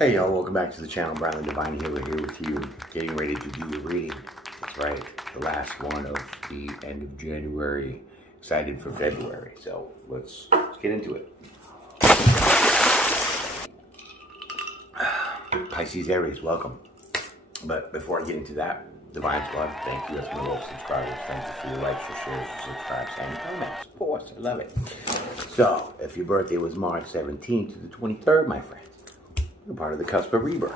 Hey y'all, welcome back to the channel. Brian the Divine here. We're here with you, getting ready to do your reading. That's right, the last one of the end of January. Excited for February, so let's get into it. Pisces-Aries, welcome. But before I get into that, Divine Squad, thank you. That's my little subscribers. Thank you for your likes, your shares, your subscribes, and your comments. Of course, I love it. So, if your birthday was March 17th to the 23rd, my friend, you're part of the cusp of rebirth.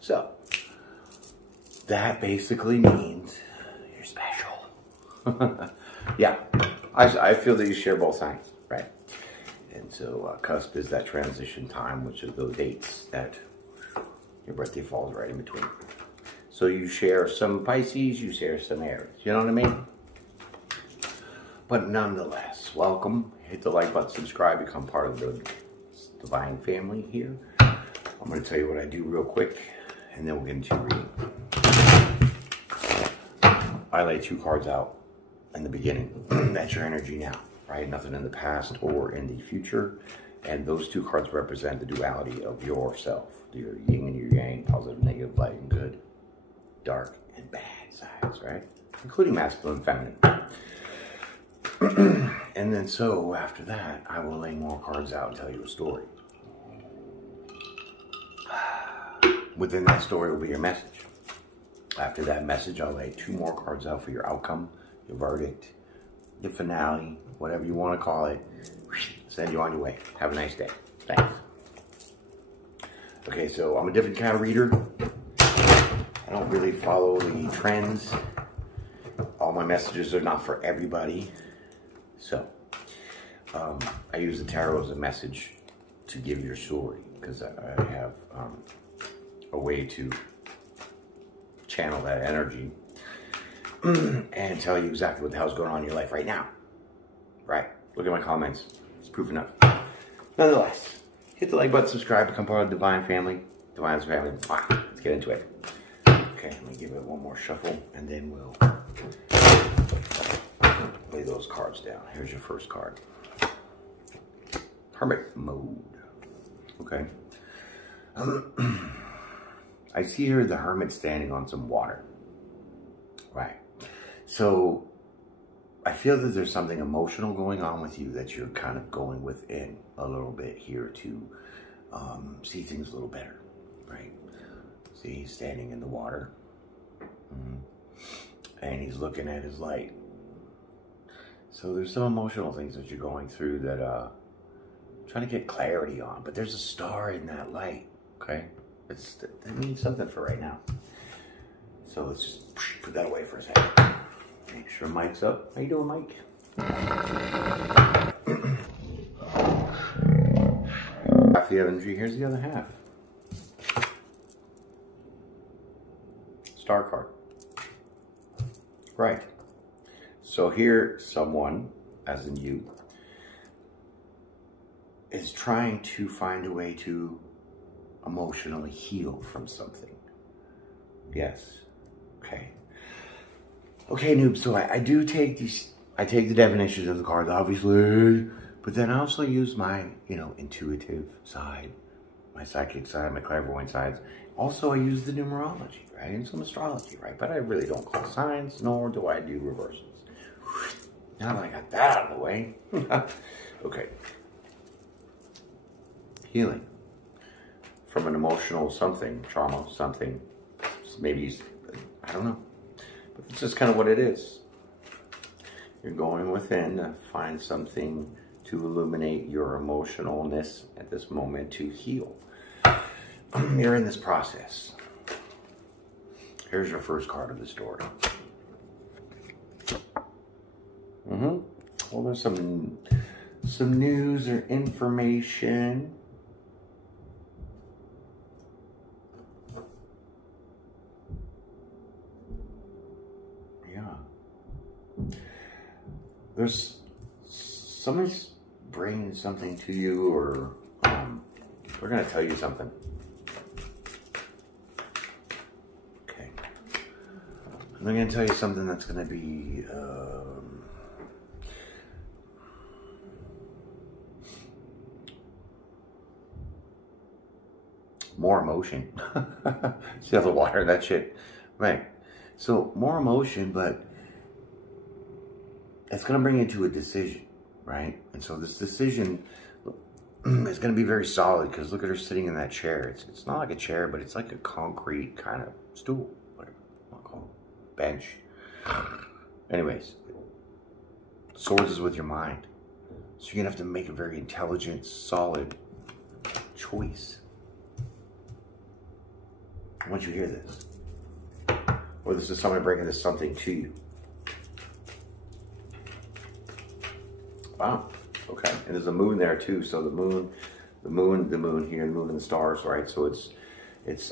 So, that basically means you're special. Yeah, I feel that you share both signs, right? And so, cusp is that transition time, which is those dates that your birthday falls right in between. So you share some Pisces, you share some Aries. You know what I mean? But nonetheless, welcome. Hit the like button, subscribe, become part of the Divine family here. I'm going to tell you what I do real quick, and then we'll get into reading. I lay 2 cards out in the beginning. That's your energy now, right? Nothing in the past or in the future. And those 2 cards represent the duality of yourself. Your yin and your yang, positive, negative, light and good, dark and bad sides, right? Including masculine and feminine. And then so after that, I will lay more cards out and tell you a story. Within that story will be your message. After that message, I'll lay 2 more cards out for your outcome, your verdict, your finale, whatever you want to call it. Send you on your way. Have a nice day. Thanks. Okay, so I'm a different kind of reader. I don't really follow the trends. All my messages are not for everybody. So, I use the tarot as a message to give your story, because I have a way to channel that energy and tell you exactly what the hell's going on in your life right now. Right? Look at my comments. It's proof enough. Nonetheless, hit the like button, subscribe, become part of the Divine family. Divine's family. Let's get into it. Okay, let me give it one more shuffle, and then we'll lay those cards down. Here's your first card. Hermit mode. Okay. I see here the hermit standing on some water. Right. So, I feel that there's something emotional going on with you that you're kind of going within a little bit here to see things a little better, right? See, he's standing in the water, and he's looking at his light. So there's some emotional things that you're going through that trying to get clarity on, but there's a star in that light, okay? That means something for right now. So let's just put that away for a second. Make sure Mike's up. How you doing, Mike? Half the energy. Here's the other half. Star card. Right. So here, someone, as in you, is trying to find a way to emotionally heal from something. Yes. Okay. Okay, noob, so I do take these, I take the definitions of the cards, obviously, but then I also use my, intuitive side, my psychic side, my clairvoyant sides. Also, I use the numerology, right, and some astrology, right, but I really don't call signs, nor do I do reversals. Now that I got that out of the way, okay. Healing from an emotional something, trauma, something, maybe, I don't know. But it's just kind of what it is. You're going within to find something to illuminate your emotionalness at this moment to heal. You're in this process. Here's your first card of the story. Well, there's some news or information. There's somebody's bringing something to you, or they're going to tell you something. Okay. And they're going to tell you something that's going to be more emotion. See all the water, that shit. Right. So more emotion, but it's going to bring you to a decision, right? And so this decision is going to be very solid, because look at her sitting in that chair. It's not like a chair, but it's like a concrete kind of stool, whatever you want to call it, bench. Anyways, swords is with your mind. So you're going to have to make a very intelligent, solid choice. Once you hear this, or this is somebody bringing this something to you. Wow. Okay. And there's a moon there too. So the moon here, the moon and the stars, right? So it's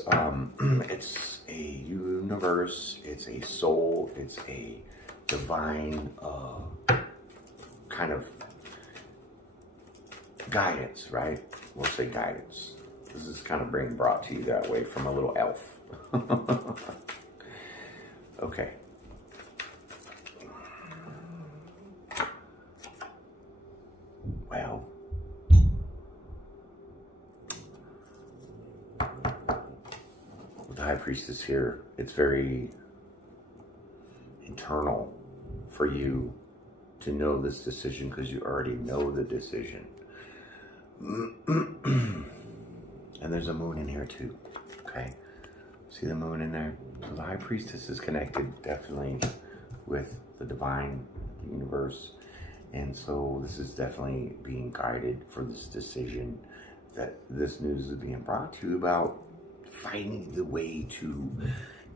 a universe. It's a soul. It's a divine kind of guidance, right? We'll say guidance. This is kind of being brought to you that way from a little elf. Okay. Well, with the High Priestess here, it's very internal for you to know this decision, because you already know the decision. And there's a moon in here too, okay? See the moon in there? So the High Priestess is connected definitely with the divine, the universe. And so this is definitely being guided for this decision, that this news is being brought to you about finding the way to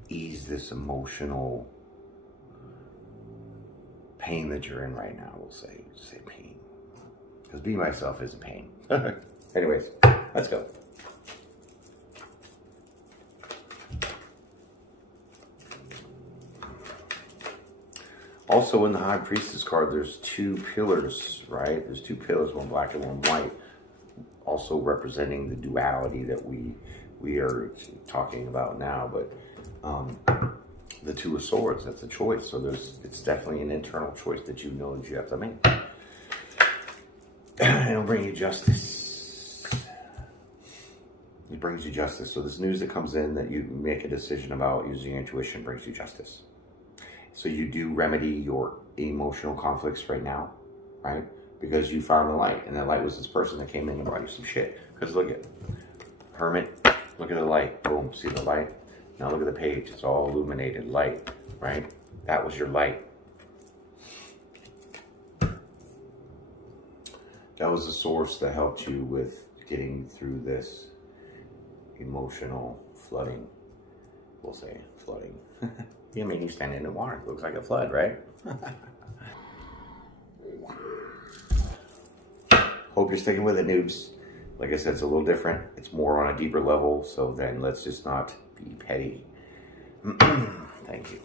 ease this emotional pain that you're in right now. We'll say pain, because being myself is a pain. Anyways, let's go. Also in the High Priestess card, there's two pillars, right? There's two pillars, one black and one white, also representing the duality that we are talking about now. But the Two of Swords, that's a choice. So it's definitely an internal choice that you know that you have to make. It'll bring you justice. It brings you justice. So this news that comes in that you make a decision about using your intuition brings you justice. So you do remedy your emotional conflicts right now, right? Because you found the light, and that light was this person that came in and brought you some shit. Because look at Hermit, look at the light, boom, see the light? Now look at the page, it's all illuminated light, right? That was your light. That was the source that helped you with getting through this emotional flooding. We'll say flooding. I mean, you stand in the water, it looks like a flood, right? Hope you're sticking with it, noobs. Like I said, it's a little different. It's more on a deeper level, so then let's just not be petty. Thank you.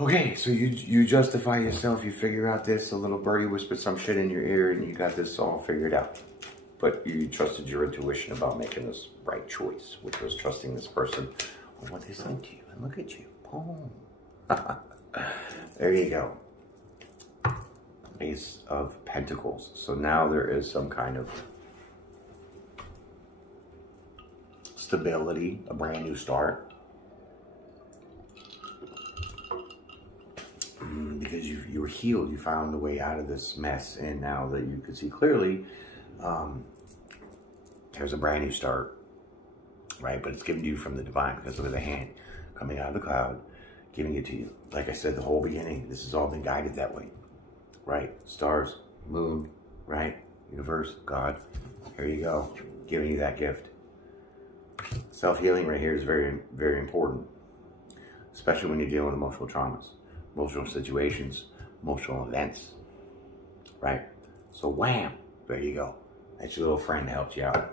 Okay, so you justify yourself, you figure out this, a little birdie whispered some shit in your ear, and you got this all figured out. But you trusted your intuition about making this right choice, which was trusting this person on what they said to you. And look at you. Boom. There you go. Ace of Pentacles. So now there is some kind of stability, a brand new start. Because you were healed. You found the way out of this mess. And now that you can see clearly, there's a brand new start, right? But it's given to you from the divine, because look at the hand coming out of the cloud, giving it to you. Like I said, the whole beginning, this has all been guided that way, right? Stars, moon, right? Universe, God, here you go, giving you that gift. Self-healing right here is very, very important, especially when you're dealing with emotional traumas, emotional situations, emotional events, right? So wham, there you go. That's your little friend that helped you out.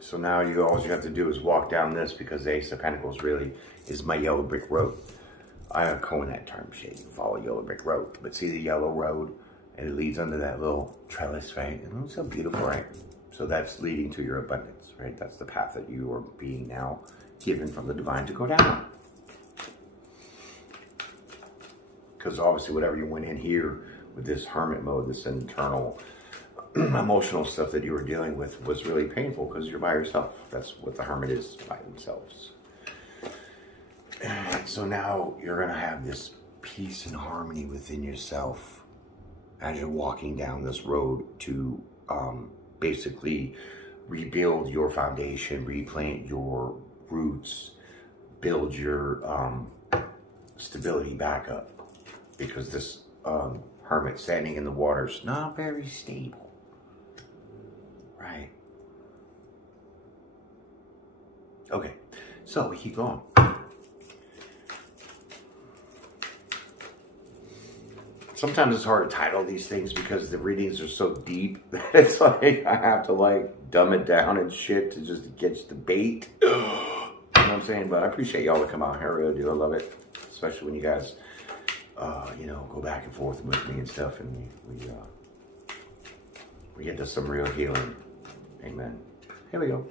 So now all you have to do is walk down this, because the Ace of Pentacles really is my yellow brick road. I coin that term shit. You follow yellow brick road. But see the yellow road, and it leads under that little trellis, right? And it's so beautiful, right? So that's leading to your abundance, right? That's the path that you are being now given from the divine to go down. Because obviously whatever you went in here with this hermit mode, this internal emotional stuff that you were dealing with was really painful because you're by yourself. That's what the hermit is, by themselves. And so now you're going to have this peace and harmony within yourself as you're walking down this road to basically rebuild your foundation, replant your roots, build your stability back up, because this hermit standing in the water is not very stable, right? Okay, so we keep going. Sometimes it's hard to title these things because the readings are so deep that it's like I have to like dumb it down and shit to just get the bait. You know what I'm saying? But I appreciate y'all to come out here. I really do. I love it. Especially when you guys, you know, go back and forth with me and stuff, and we get to some real healing. Amen. Here we go.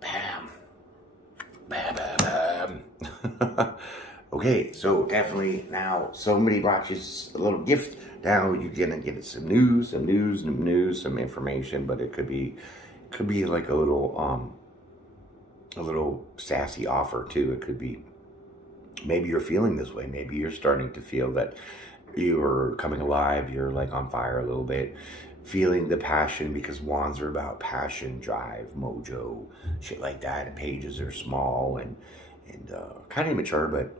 Bam. Bam, bam, bam. Okay, so definitely now somebody brought you a little gift. Now you're gonna get some news, some information, but it could be like a little sassy offer too. It could be, maybe you're feeling this way. Maybe you're starting to feel that you're coming alive. You're like on fire a little bit, feeling the passion, because wands are about passion, drive, mojo, shit like that. And pages are small and kind of immature, but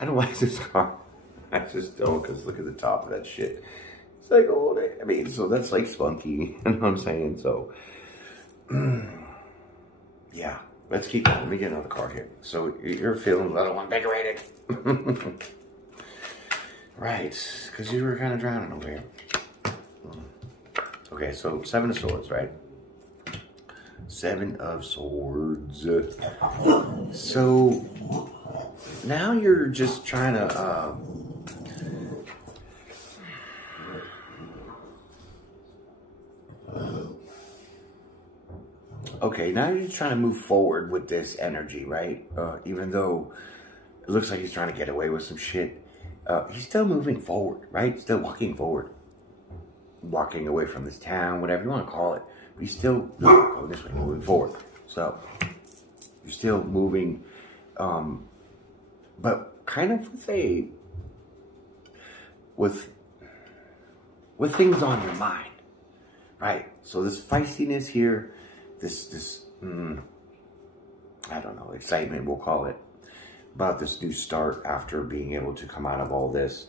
I don't like this card. I just don't, because look at the top of that shit. It's like, oh, I mean, so that's like spunky, you know what I'm saying? So, yeah, let's keep going. Let me get another card here. So you're feeling a little invigorated. Right, because you were kind of drowning over here. Okay, so 7 of Swords, right? 7 of Swords. So now you're just trying to okay, now you're trying to move forward with this energy, right? Even though it looks like he's trying to get away with some shit, he's still moving forward, right? Still walking forward, walking away from this town, whatever you want to call it. But he's still going this way, moving forward. So you're still moving, but kind of with things on your mind, right? So this feistiness here, this I don't know, excitement, we'll call it, about this new start after being able to come out of all this.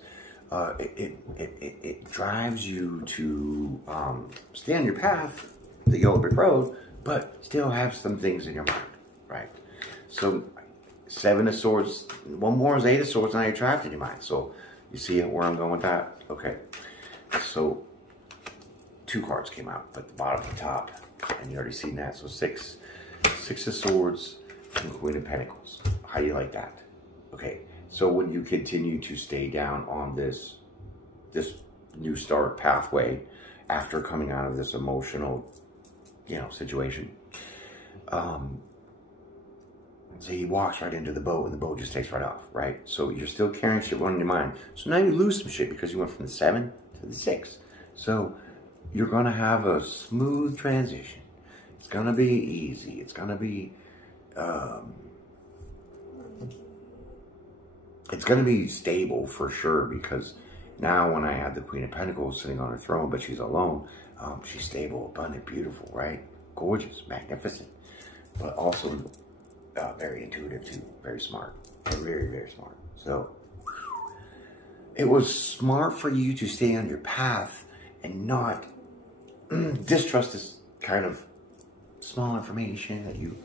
It drives you to stay on your path, the yellow brick road, but still have some things in your mind, right? So 7 of Swords, one more is 8 of Swords, now you're trapped in your mind. So you see where I'm going with that? Okay. So 2 cards came out, but the bottom and top, and you already seen that. So 6 of Swords and Queen of Pentacles. How do you like that? Okay. So when you continue to stay down on this new start pathway after coming out of this emotional, you know, situation, so he walks right into the boat, and the boat just takes right off, right? So you're still carrying shit on your mind. So now you lose some shit because you went from the 7 to the 6. So you're gonna have a smooth transition. It's gonna be easy. It's gonna be stable for sure, because now when I have the Queen of Pentacles sitting on her throne, but she's alone, she's stable, abundant, beautiful, right? Gorgeous, magnificent, but also very intuitive too, very smart, very, very smart. So it was smart for you to stay on your path and not distrust this kind of small information that you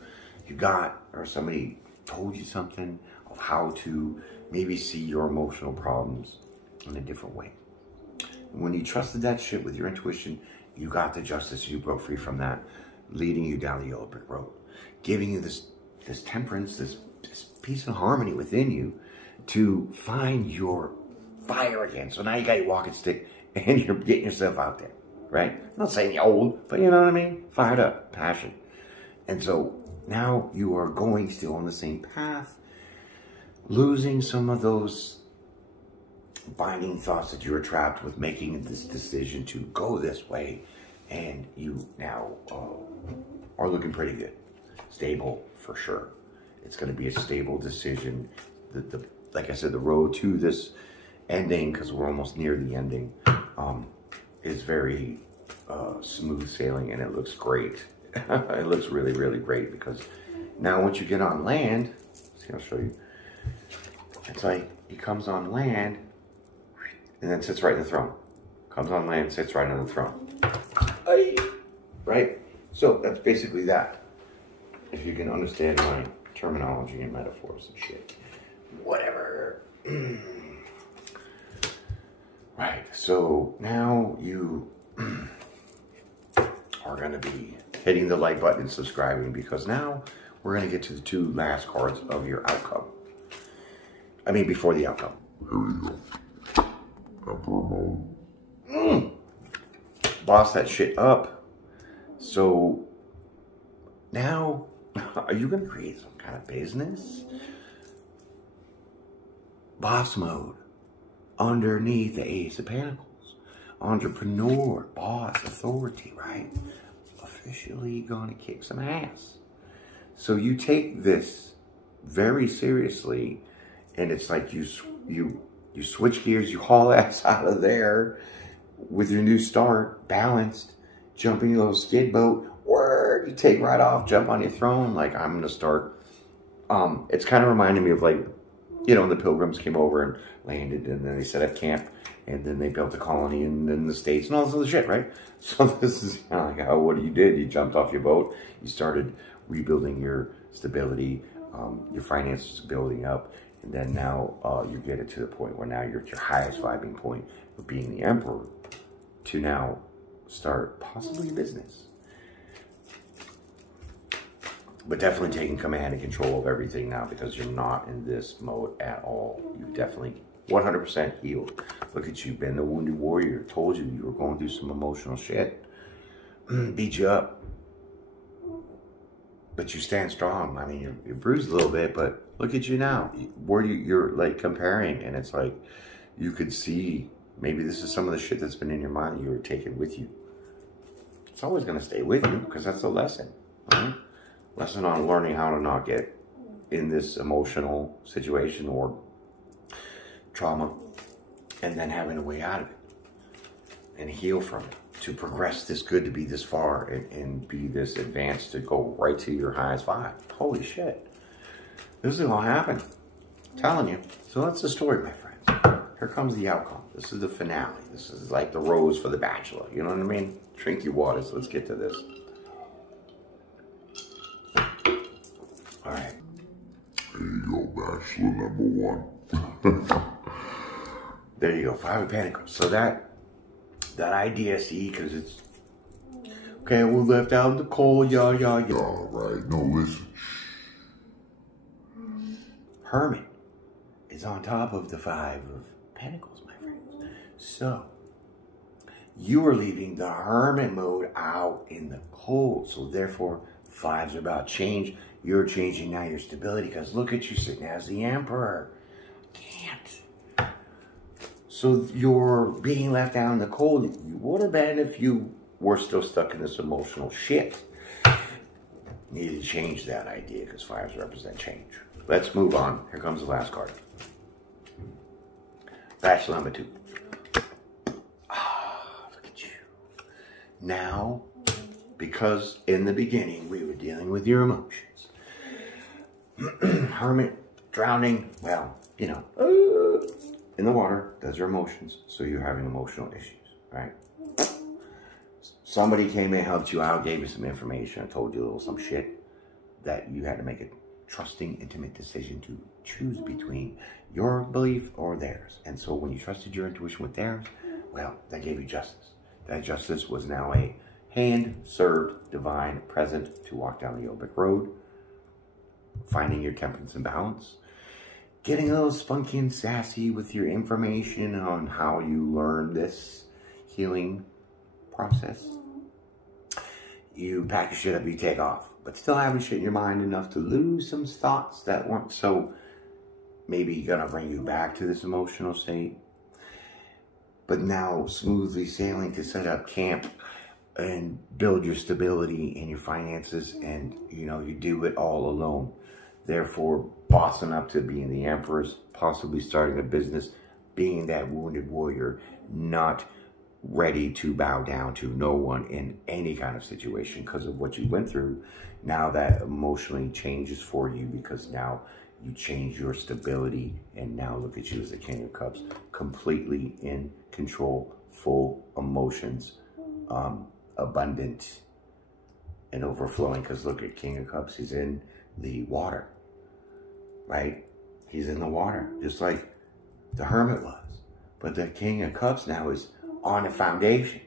got, or somebody told you something of how to maybe see your emotional problems in a different way. And when you trusted that shit with your intuition, you got the justice, you broke free from that, leading you down the yellow brick road, giving you this temperance, this peace and harmony within you to find your fire again. So now you got your walking stick and you're getting yourself out there, right? I'm not saying you're old, but you know what I mean? Fired up, passion. And so now you are going still on the same path, losing some of those binding thoughts that you were trapped with, making this decision to go this way, and you now are looking pretty good. Stable, for sure. It's going to be a stable decision. Like I said, the road to this ending, because we're almost near the ending, is very smooth sailing, and it looks great. It looks really, really great, because now once you get on land, see, I'll show you. It's like he comes on land and then sits right in the throne. Comes on land, sits right on the throne. Right? So that's basically that. If you can understand my terminology and metaphors and shit. Whatever. Right, so now you are going to be hitting the like button and subscribing, because now we're going to get to the 2 last cards of your outcome. I mean, before the outcome. Here we go. Emperor mode. Boss that shit up. So now, are you going to create some kind of business? Boss mode. Underneath the Ace of Pentacles. Entrepreneur, boss, authority, right? Officially gonna kick some ass. So you take this very seriously, and it's like you switch gears, you haul ass out of there with your new start, balanced, jumping a little skid boat, or you take right off, jump on your throne, like I'm gonna start. It's kind of reminding me of, like, you know, when the Pilgrims came over and landed, and then they set up camp, and then they built a colony in the States and all this other shit, right? So this is kind of like how, what you did. You jumped off your boat, you started rebuilding your stability, your finances building up, and then now you get it to the point where now you're at your highest vibing point of being the Emperor, to now start possibly a business. But definitely taking command and control of everything now, because you're not in this mode at all. You definitely 100% healed. Look at you, been the wounded warrior. Told you you were going through some emotional shit. Beat you up. But you stand strong. I mean, you're bruised a little bit, but look at you now. Where you're like comparing, and it's like you could see maybe this is some of the shit that's been in your mind that you were taking with you. It's always going to stay with you, because that's a lesson. Right? Lesson on learning how to not get in this emotional situation or trauma, and then having a way out of it and heal from it, to progress this good, to be this far and be this advanced, to go right to your highest vibe. Holy shit. This is gonna happen. I'm telling you. So that's the story, my friends. Here comes the outcome. This is the finale. This is like the rose for the bachelor. You know what I mean? Drink your waters. Let's get to this. All right. There you go, bachelor number 1. There you go, 5 of Pentacles. So that idea, see, because it's, okay, we're left out in the cold, yeah. All right, no, listen. Hermit is on top of the 5 of Pentacles, my friends. So, you are leaving the Hermit mode out in the cold. So therefore, 5s are about change. You're changing now your stability, because look at you sitting as the Emperor. Can't. So you're being left out in the cold. You would have been if you were still stuck in this emotional shit. Need to change that idea, because 5s represent change. Let's move on. Here comes the last card. Bachelor number 2. Look at you. Now, because in the beginning we were dealing with your emotions. Hermit, drowning, well, you know, in the water, those are emotions. So you're having emotional issues, right? Somebody came in, helped you out, gave you some information, and told you a little some shit that you had to make a trusting, intimate decision to choose between your belief or theirs. And so when you trusted your intuition with theirs, well, that gave you justice. That justice was now a hand-served divine present to walk down the yogic road, finding your temperance and balance, getting a little spunky and sassy with your information on how you learn this healing process. You pack your shit up, you take off, but still having shit in your mind enough to lose some thoughts that weren't so maybe gonna bring you back to this emotional state. but now smoothly sailing to set up camp and build your stability and your finances, and you do it all alone. Therefore, bossing up to being the Empress, possibly starting a business, being that wounded warrior, not ready to bow down to no one in any kind of situation because of what you went through. Now that emotionally changes for you, because now you change your stability, and now look at you as the King of Cups, completely in control, full emotions, abundant and overflowing. Because look at King of Cups, he's in the water, right? He's in the water, just like the Hermit was. But the King of Cups now is on a foundation.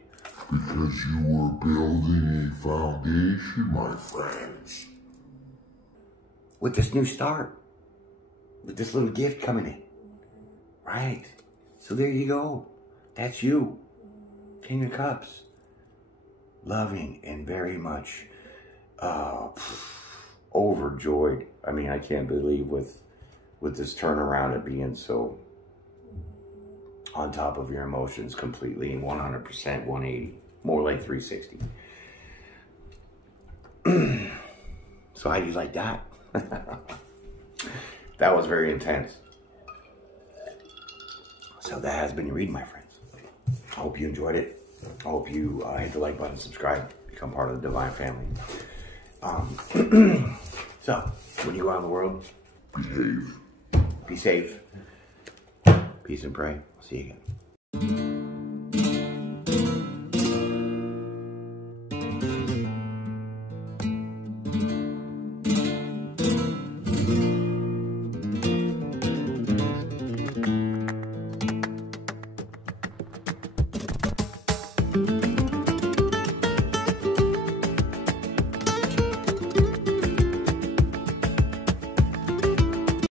Because you were building a foundation, my friends. With this new start, with this little gift coming in, right? So there you go. That's you, King of Cups. Loving and very much overjoyed. I mean, I can't believe with this turnaround of being so on top of your emotions completely, 100%, 180, more like 360. So how do you like that? That was very intense. So that has been your reading, my friends. I hope you enjoyed it. I hope you hit the like button, subscribe, become part of the divine family. So, when you go out in the world, Behave. be safe. Peace and pray. See you again.